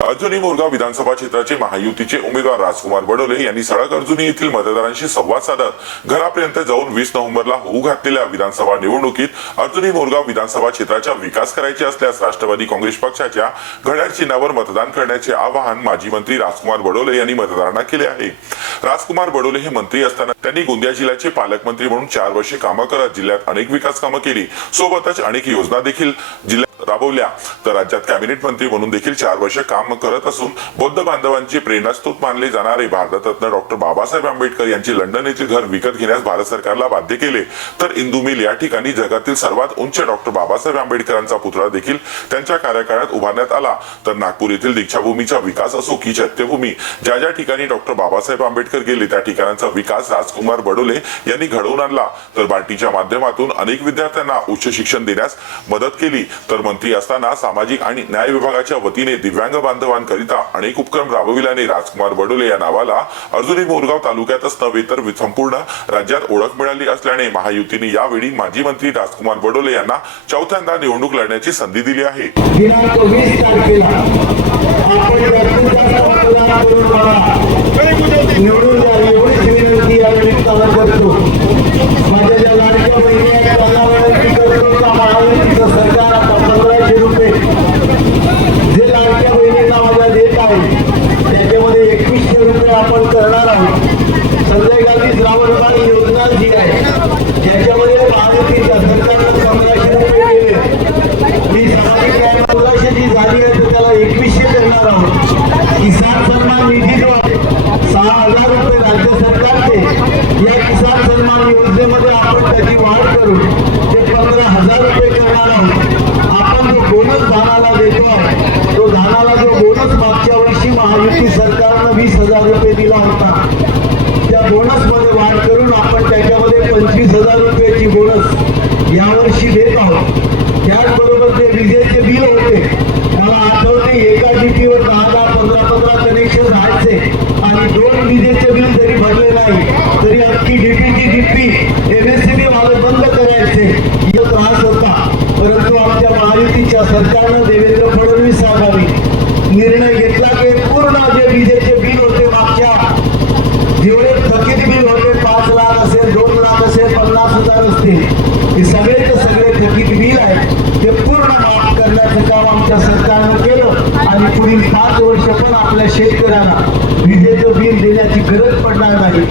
अर्जुनी मोरगाव विधानसभा क्षेत्राचे महायुतीचे उमेदवार राजकुमार बडोले यांनी सडक अर्जुनी येथील मतदारांशी संवाद साधत घरापर्यंत जाऊन वीस नोव्हेंबरला होऊ घातलेल्या विधानसभा निवडणुकीत अर्जुनी मोरगाव विधानसभा क्षेत्राचा विकास करायचे असल्यास राष्ट्रवादी काँग्रेस पक्षाच्या घड्याळ चिन्हावर मतदान करण्याचे आवाहन माजी मंत्री राजकुमार बडोले यांनी मतदारांना केले आहे. राजकुमार बडोले हे मंत्री असताना त्यांनी गोंदिया जिल्ह्याचे पालकमंत्री म्हणून चार वर्षे कामं करत जिल्ह्यात अनेक विकास कामं केली. सोबतच अनेक योजना देखील जिल्ह्यात राबवल्या. तर राज्यात कॅबिनेट मंत्री म्हणून देखील चार वर्ष काम करत असून बौद्ध बांधवांचे प्रेरणास्तूत मानले जाणारे भारतरत्न डॉक्टर बाबासाहेब आंबेडकर यांची लंडन येथील घर विकत घेण्यास भारत सरकारला बाध्य केले. तर इंदू मिल या ठिकाणी जगातील सर्वात उंच डॉक्टर बाबासाहेब आंबेडकरांचा पुतळा देखील त्यांच्या कार्यकाळात उभारण्यात आला. तर नागपूर येथील दीक्षाभूमीचा विकास असो की चैत्यभूमी ज्या ज्या ठिकाणी डॉक्टर बाबासाहेब आंबेडकर गेले त्या ठिकाणांचा विकास राजकुमार बडोले यांनी घडवून आणला. तर बार्टीच्या माध्यमातून अनेक विद्यार्थ्यांना उच्च शिक्षण देण्यास मदत केली. तर मंत्री असताना सामाजिक आणि न्याय विभागाच्या वतीने दिव्यांग बांधवांकरिता अनेक उपक्रम राबविल्याने राजकुमार बडोले या नावाला अर्जुनी मोरगाव तालुक्यातच नव्हे तर संपूर्ण राज्यात ओळख मिळाली असल्याने महायुतीने यावेळी माजी मंत्री राजकुमार बडोले यांना चौथ्यांदा निवडणूक लढण्याची संधी दिली आहे दिनांक वीस तारखेला आपण जास्तीत जास्त मतदान करून बघा. निवडून द्या एवढीच विनंती या निमित्तानं करतो माझ्या ज्या लाडक्या बहिणी आहेत त्यांना विनंती करतो का महायुतीचं सरकार आता पंधराशे रुपये जे लाडक्या बहिणींना माझ्या देत आहे त्याच्यामध्ये एकवीसशे रुपये आपण करणार आहोत संजय गांधी श्रावणबाळ योजना जी आहे ज्याच्यामध्ये महायुतीच्या सरकारनं पंधराशे रुपये दिले मी सामाजिक न्याय मुलाशी जी झाली आहे तर त्याला एकवीसशे करणार आहोत किसान सन्मान निधी जो आहे सहा हजार रुपये राज्य सरकारचे या किसान सन्मान योजनेमध्ये आपण त्याची वाढ करून ते पंधरा हजार रुपये करणार आहोत. आपण जो बोनस धानाला देतो तो धानाला जो बोनस मागच्या वर्षी महायुती सरकारनं वीस हजार रुपये दिला होता. त्या बोनस मतानं देवेंद्र फडणवीस साहेबांनी निर्णय घेतला ते पूर्ण जे विजेचे बिल होते मागच्या जेवढे थकीत बिल होते पाच लाख असेल दोन लाख असेल पन्नास हजार असतील हे सगळेच सगळे थकीत बिल आहे ते पूर्ण माफ करण्याचं काम आमच्या सरकारनं केलं आणि पुढील पाच वर्ष पण आपल्या शेतकऱ्यांना विजेचं बिल देण्याची गरज पडणार नाही.